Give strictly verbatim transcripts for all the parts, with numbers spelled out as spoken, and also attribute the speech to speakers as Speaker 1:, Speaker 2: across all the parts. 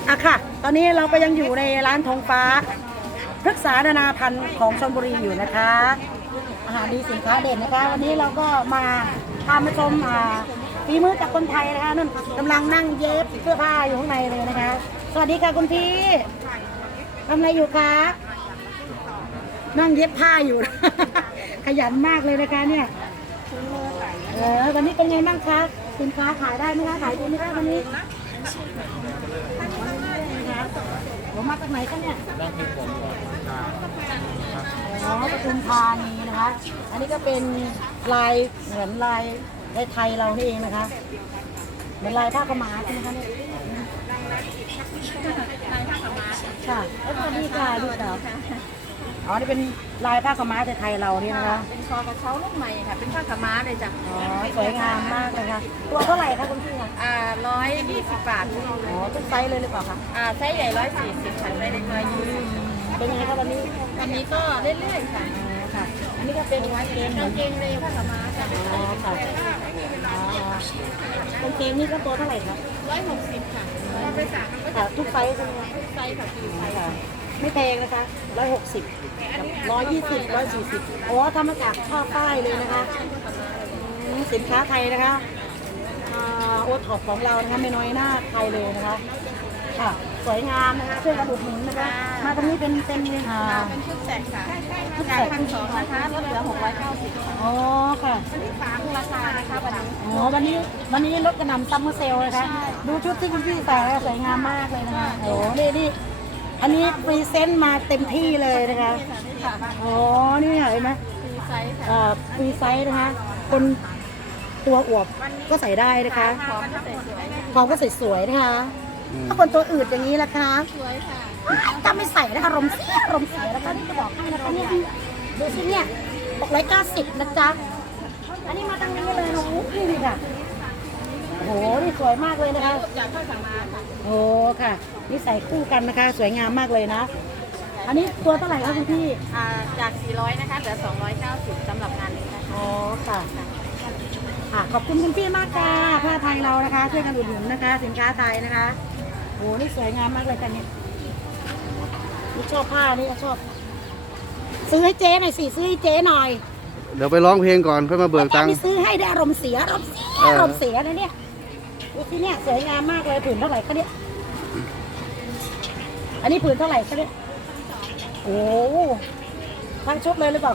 Speaker 1: อ่ะค่ะตอนนี้เราก็ยังอยู่ในร้านธงฟ้าพฤกษานานาพันธุ์ของชลบุรีอยู่นะคะอาหารดีสินค้าเด่นนะคะวันนี้เราก็มาพามาชมอ่าฝีมือจากคนไทยนะคะนั่นกำลังนั่งเย็บเสื้อผ้าอยู่ข้างในเลยนะคะสวัสดีค่ะคุณพี่ทำอะไรอยู่คะนั่งเย็บผ้าอยู่ ขยันมากเลยนะคะเนี่ยเออวันนี้เป็นไงบ้างคะสินค้าขายได้ไหมคะขายดีไหมคะวันนี้ผมมาจากไหนคะเนี่ยอ๋อปทุมธานีนะคะ อันนี้ก็เป็นลายเหมือนลายไทยเรานี่เองนะคะเหมือนลายผ้าขาวม้าใช่ไหมคะเนี่ยค่ะสวัสดีค่ะลูกสาวอ๋อนี่เป็นลายผ้าขาวม้าไทยเรานี่นะคะ
Speaker 2: เป็นคอกระเช้าลูกใหม่ค่ะเป็นผ้าขาวม้าเลยจ้ะ
Speaker 1: อ๋อสวยงามมากเลยค่ะตัวเท่าไหร่คะคุณพี่คะ
Speaker 2: อ่าร้อยยี่สิบบาท
Speaker 1: อ๋อทุกไซส์เลยหรือเปล่าคะ
Speaker 2: อ่าไซส์ใหญ่ร้อยสี่สิบค่ะไซส์เล็กร้อยยี่สิบ
Speaker 1: เป็นยังไงคะวันนี้
Speaker 2: วันนี้ก็เรื่อยๆค่ะ
Speaker 1: ค่ะอันนี้ก็เป็นกางเกง
Speaker 2: กางเกงเลยผ้าขาวม้าค่ะ
Speaker 1: อ๋อค่ะอ๋อกางเกงนี่ก็ตัวเท่าไหร่คะ
Speaker 2: ร้อยหกสิบค่ะเราไปสั่งมันก็
Speaker 1: ค่ะทุกไซส์ใช่ไหมคะ
Speaker 2: ทุกไซส์ค่ะคือไซส์ค่ะ
Speaker 1: ไม่แพงนะคะร้อยหกสิบร้อยยี่สิบร้อยสี่สิบโอ้ทำมาจากผ้าป้ายเลยนะคะสินค้าไทยนะคะโอท็อปของเรานะคะไม่น้อยหน้าไทยเลยนะคะค่ะสวยงามนะคะช่วยกระดุกหนุนนะคะมาตรงนี้เป็นเป็นอ่า
Speaker 2: เป็นชุดแสกค่ะชุดแสกพันสองนะคะลดเหลือหกร้อยเก้าสิบ
Speaker 1: อ๋อค่ะ
Speaker 2: วันนี้ฝากราคานะคะวันนี้
Speaker 1: อ๋อวันนี้วันนี้ลดกระหน่ำซัมเมอร์เซลนะคะดูชุดที่คุณพี่ใส่แล้วสวยงามมากเลยนะคะโอ้นี่นี่อันนี้พรีเซนต์มาเต็มที่เลยนะคะอ๋อนี่เห็นไหม
Speaker 2: ฟรีไซส์
Speaker 1: ค่ะฟรีไซส์นะคะคนตัวอวบก็ใส่ได้นะคะ
Speaker 2: พร้อมก็ใส่สวย
Speaker 1: พร้อมก็ใส่สวยนะคะถ้าคนตัวอืดอย่างนี้ล่ะคะ
Speaker 2: สวยค่ะ
Speaker 1: ถ้าไม่ใส่นะคะอารมณ์เสียอารมณ์เสียแล้วก็นี่จะบอกให้นะคะเนี่ยดูสิเนี่ยบอกร้อยเก้าสิบนะจ๊ะอันนี้มาตั้งนี้เลยนะนี่นี่ค่ะโอ้โหนี่สวยมากเลยนะคะ
Speaker 2: จากผ้าขาวม้าค่ะ
Speaker 1: โอ้ค่ะนี่ใส่คู่กันนะคะสวยงามมากเลยนะอันนี้ตัวเท่าไหร่คะคุณพี่
Speaker 2: อ่าจากสี่ร้อยนะคะเหลือสองร้อยเก้าสิบสำหรับงานนี้นะคะ
Speaker 1: อ๋อค่ะค่ะขอบคุณคุณพี่มากค่ะผ้าไทยเรานะคะช่วยกันอุดหนุนนะคะสินค้าไทยนะคะโอ้นี่สวยงามมากเลยกันนี่นี่ชอบผ้านี่ชอบซื้อให้เจ๊หน่อยสิซื้อให้เจ๊หน่อย
Speaker 3: เดี๋ยวไปร้องเพลงก่อนค่อยมาเบิกตังค์
Speaker 1: นี่ซื้อให้ได้อารมณ์เสียอารมณ์เสียอารมณ์เสียนะเนี่ยดูสิเนี่ยสวยงามมากเลยผืนเท่าไหร่คะเนี่ยอันนี้ผืนเท่าไหร่คะเนี่ยโอ้ทั้งชุดเลยหรือเปล่า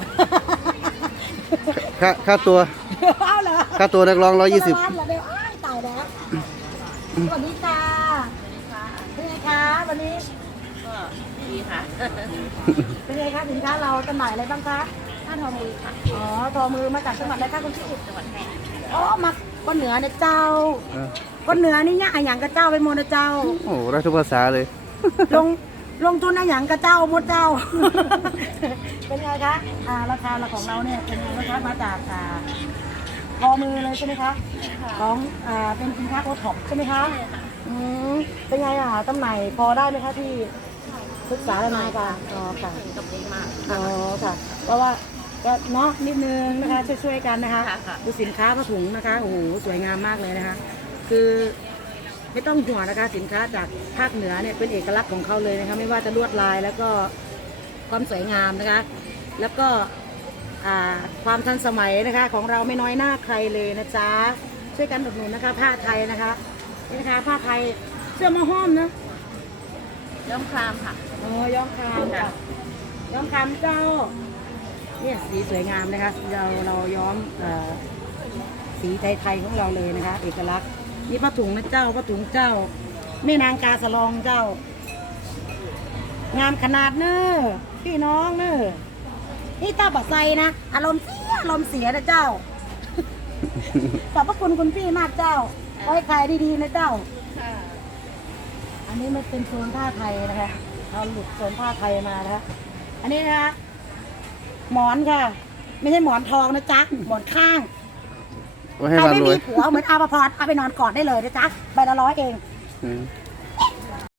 Speaker 3: ค่าค่าตัว
Speaker 1: เอาเหรอ
Speaker 3: ค่าตัวนักร้องร้อยยี่สิบ
Speaker 1: ตายแล้วสวัสดีค่ะเป็นไงคะวันนี้
Speaker 2: ก็ดีค่ะ
Speaker 1: เป็นไงคะสินค้าเราจำหน่ายอะไรบ้างคะ
Speaker 2: ผ้าทอมือค่ะ
Speaker 1: อ๋อทอมือมาจากจังหวัดอะไรคะคุณพี่
Speaker 2: จังหวัดแพร่
Speaker 1: อ๋อมาคนเหนือเนี่ยเจ้าคนเหนือนี่เนี่ยอย่างกระเจ้าไปโมนะเจ้า
Speaker 3: โอ้ได้ทุกภาษาเลย
Speaker 1: ลงลงทุนอะอย่างกระเจ้าหมดเจ้าเป็นไงคะอ่าราคาของเราเนี่ยเป็นไงนะคะมาจากอ่าทอมือเลยใช่ไหมคะของอ่าเป็นสินค้าโอท็อปใช่ไหมคะอืมเป็นไงอ่ะจำหน่ายพอได้ไหมคะที่ศึกษาอะไรมาค่ะอ๋อค่ะ
Speaker 2: กับดีมาก
Speaker 1: อ๋อค่ะเพราะว่าก็เนาะนิดนึงนะคะช่วยๆกันนะคะดูสินค้าผ้าถุงนะคะโอ้โหสวยงามมากเลยนะคะคือไม่ต้องห่วงนะคะสินค้าจากภาคเหนือเนี่ยเป็นเอกลักษณ์ของเขาเลยนะคะไม่ว่าจะลวดลายแล้วก็ความสวยงามนะคะแล้วก็ความทันสมัยนะคะของเราไม่น้อยหน้าใครเลยนะจ๊ะช่วยกันอุดหนุนนะคะผ้าไทยนะคะนี่นะคะผ้าไทยเสื้อมาห้อมนะ
Speaker 2: ย้อมครามค่ะ
Speaker 1: อ๋อย้อมครามค่ะย้อมครามเจ้าเนี่ยสีสวยงามนะคะเราเราย้อมสีไทยๆของเราเลยนะคะเอกลักษณ์นี่ผ้าถุงนะเจ้าผ้าถุงเจ้าแม่นางกาสะลองเจ้างามขนาดเนอะพี่น้องเนอะนี่เจ้าบัดไซนะอารมณ์เสียอารมณ์เสียนะเจ้าขอบพระคุณคุณพี่มากเจ้าขอให้ขายดีๆนะเจ้าอันนี้มันเป็นโซนผ้าไทยนะคะเราหลุดโซนผ้าไทยมานะคะอันนี้นะคะหมอนค่ะไม่ใช่หมอนทองนะจ๊ะหมอนข้างใครไม่มีผัวเหมือนอาภพรเอาไปนอนกอดได้เลยนะจ๊ะใบละร้อยเอง